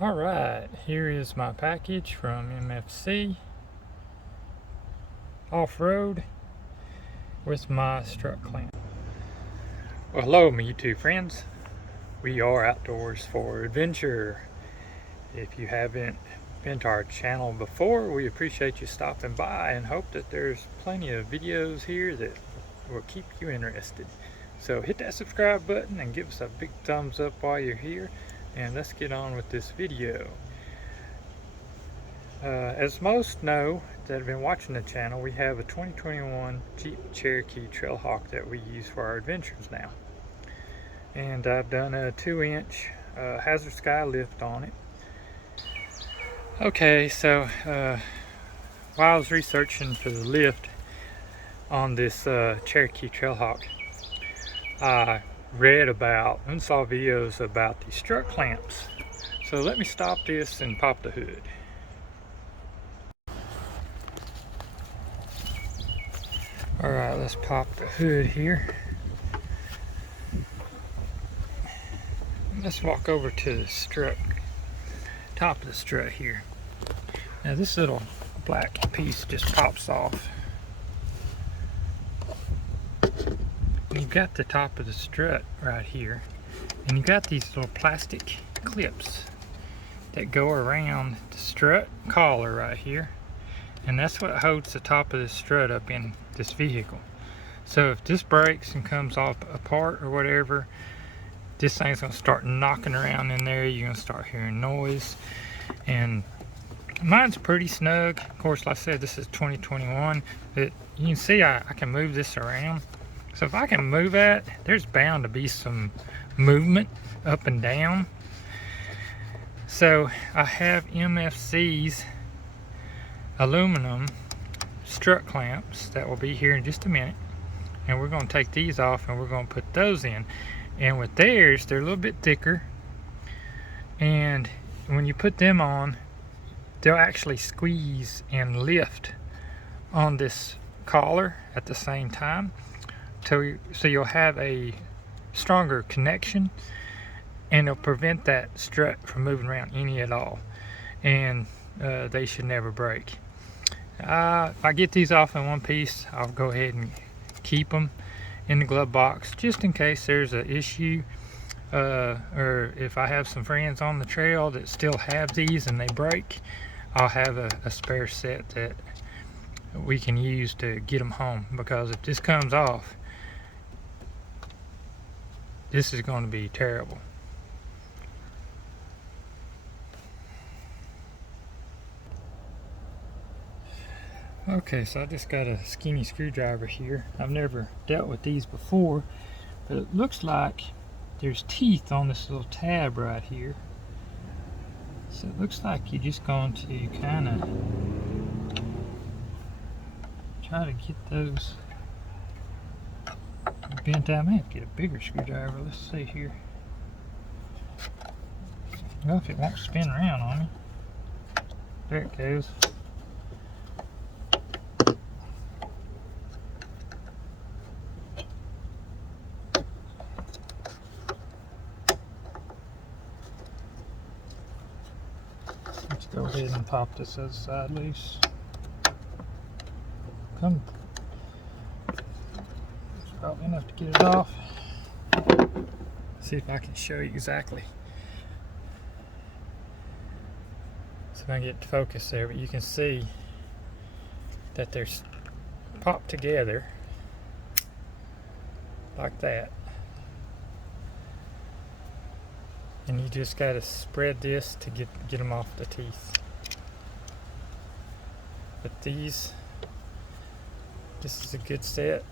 Alright, here is my package from MFC Offroad with my strut clamp. Well, hello my YouTube friends. We are outdoors for adventure. If you haven't been to our channel before, we appreciate you stopping by and hope that there's plenty of videos here that will keep you interested. So hit that subscribe button and give us a big thumbs up while you're here, and let's get on with this video. As most know that have been watching the channel, we have a 2021 Jeep Cherokee Trailhawk that we use for our adventures now. And I've done a 2-inch hazard sky lift on it. Okay, so while I was researching for the lift on this Cherokee Trailhawk, I read about and saw videos about these strut clamps. So let me stop this and pop the hood. Alright, let's pop the hood here. Let's walk over to the strut, top of the strut here. Now this little black piece just pops off. And you've got the top of the strut right here. And you've got these little plastic clips that go around the strut collar right here. And that's what holds the top of the strut up in this vehicle. So if this breaks and comes off apart or whatever, this thing's gonna start knocking around in there. You're gonna start hearing noise. And mine's pretty snug. Of course, like I said, this is 2021. But you can see I can move this around. So if I can move that, there's bound to be some movement up and down. So I have MFC's aluminum strut clamps that will be here in just a minute, and we're going to take these off and we're going to put those in. And with theirs, they're a little bit thicker, and when you put them on, they'll actually squeeze and lift on this collar at the same time, so you'll have a stronger connection, and it'll prevent that strut from moving around any at all, and they should never break. If I get these off in one piece, I'll go ahead and keep them in the glove box just in case there's an issue, or if I have some friends on the trail that still have these and they break, I'll have a spare set that we can use to get them home, because if this comes off, this is going to be terrible. Okay, so I just got a skinny screwdriver here. I've never dealt with these before, but it looks like there's teeth on this little tab right here. So it looks like you're just going to kind of try to get those bent out. I may have to get a bigger screwdriver. Let's see here. Well, if it won't spin around on me. There it goes. Let's go ahead and pop this other side loose. Come. It's probably enough to get it off. See if I can show you exactly. See if I can get focus there, but you can see that they're popped together like that. And you just got to spread this to get them off the teeth. But this is a good set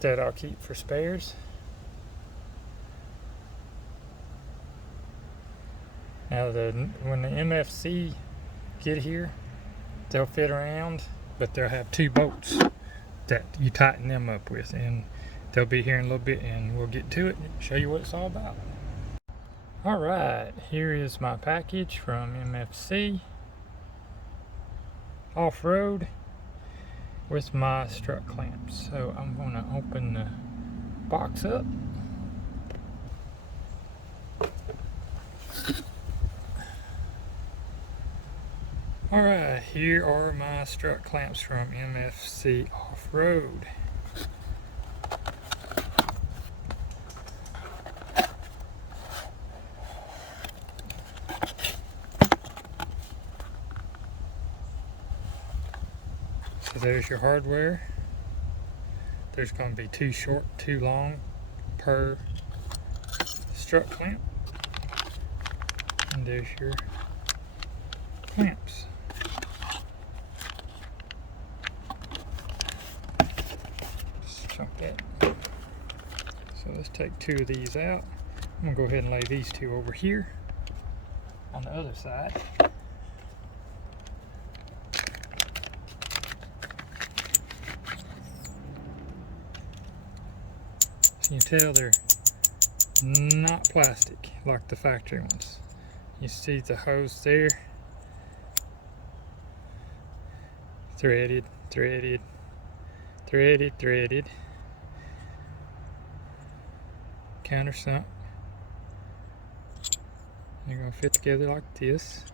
that I'll keep for spares. Now when the MFC get here, they'll fit around, but they'll have 2 bolts that you tighten them up with, and they'll be here in a little bit, and we'll get to it and show you what it's all about. Alright, here is my package from MFC Offroad with my strut clamps. So I'm going to open the box up. Alright, here are my strut clamps from MFC Offroad. So there's your hardware. There's going to be 2 short, 2 long per strut clamp. And there's your clamps. Just chunk that. So let's take 2 of these out. I'm going to go ahead and lay these 2 over here on the other side. So you can tell they're not plastic like the factory ones. You see the hose there, threaded, threaded, threaded, threaded, countersunk. They're going to fit together like this.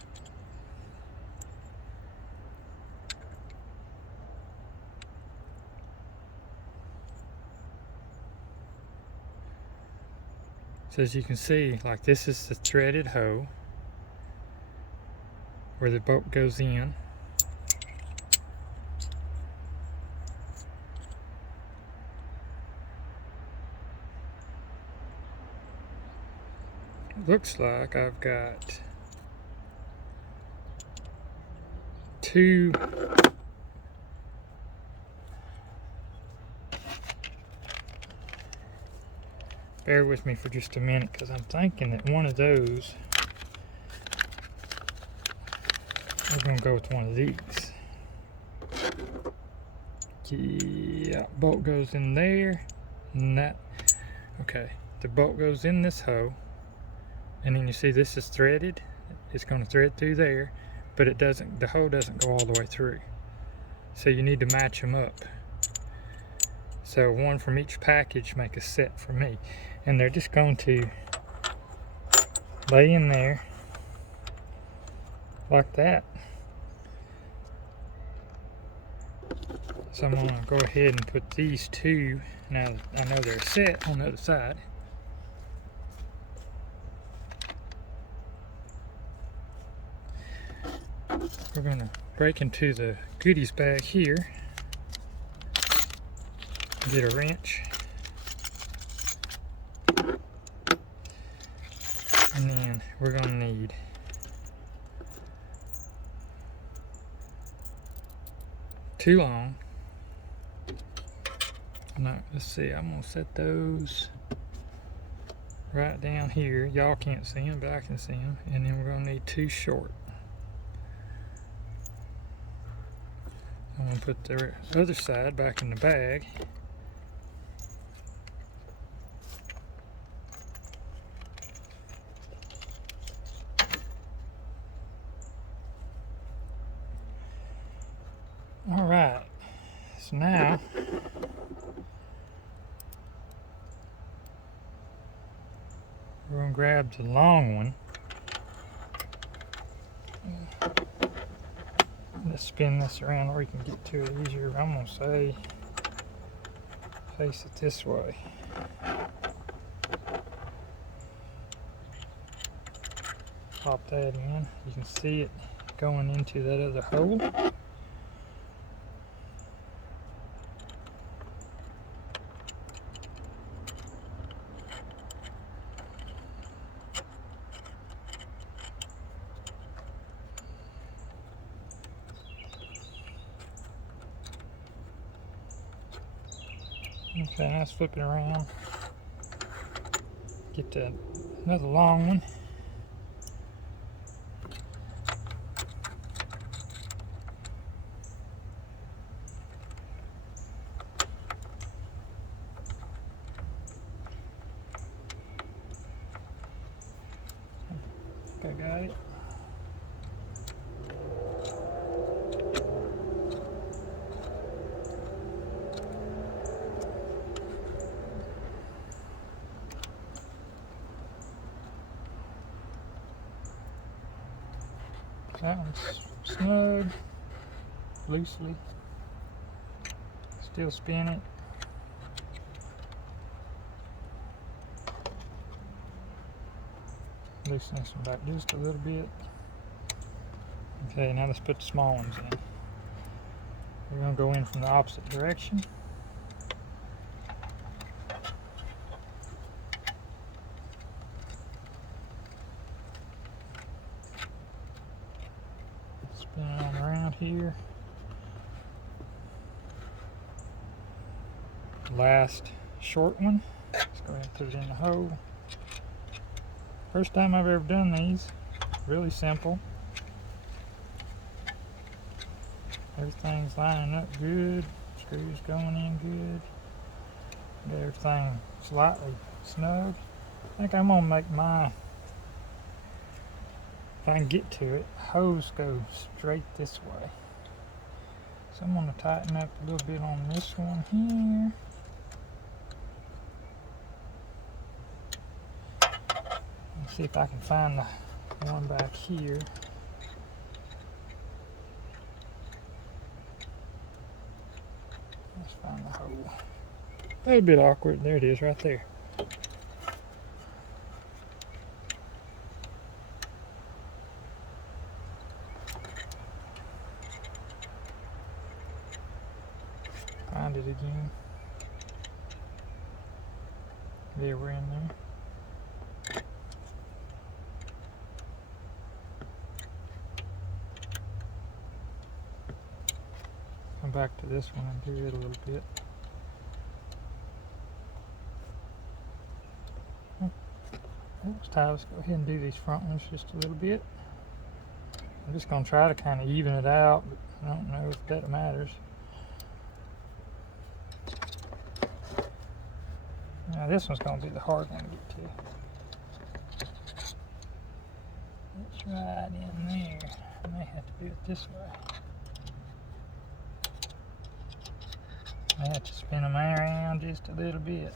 So as you can see, like this is the threaded hoe where the bolt goes in. Looks like I've got 2 bear with me for just a minute because I'm thinking that one of those, we're going to go with one of these. Yeah, bolt goes in there, and that, okay, the bolt goes in this hoe, and then you see this is threaded. It's going to thread through there, but it doesn't, the hoe doesn't go all the way through. So you need to match them up. So one from each package make a set for me. And they're just going to lay in there like that. So I'm going to go ahead and put these 2, now I know they're set, on the other side. We're going to break into the goodies bag here. Get a wrench. And then we're going to need two long. Now, let's see, I'm going to set those right down here. Y'all can't see them, but I can see them. And then we're going to need 2 short. I'm going to put the other side back in the bag. All right, so now we're going to grab the long one. Let's spin this around where you can get to it easier. I'm going to say face it this way. Pop that in. You can see it going into that other hole. Okay, now let's flip it around. Get another long one. I got it. That one's snug, loosely. Still spin it. Loosen this one back just a little bit. Okay, now let's put the small ones in. We're going to go in from the opposite direction. Spin it on around here. Last short one. Let's go ahead and put it in the hole. First time I've ever done these. Really simple. Everything's lining up good. Screws going in good. Got everything slightly snug. I think I'm gonna make my, if I can get to it, hose go straight this way. So I'm gonna tighten up a little bit on this one here. Let's see if I can find the one back here. Let's find the hole. A little bit awkward. There it is, right there. Find it again. There, we're in there. Come back to this one and do it a little bit. Let's go ahead and do these front ones just a little bit. I'm just going to try to kind of even it out, but I don't know if that matters. Now this one's going to be the hard one to get to. It's right in there. I may have to do it this way. I have to spin them around just a little bit.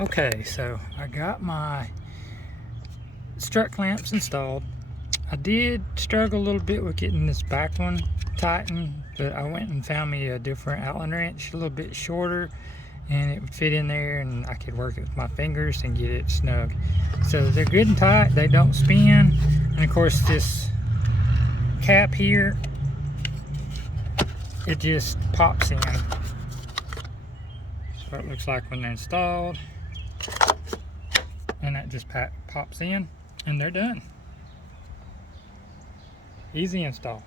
Okay, so I got my strut clamps installed. I did struggle a little bit with getting this back one tightened, but I went and found me a different Allen wrench, a little bit shorter, and it would fit in there and I could work it with my fingers and get it snug. So they're good and tight, they don't spin, and of course this cap here, it just pops in. That's what it looks like when they're installed. And that just pops in and they're done. Easy install.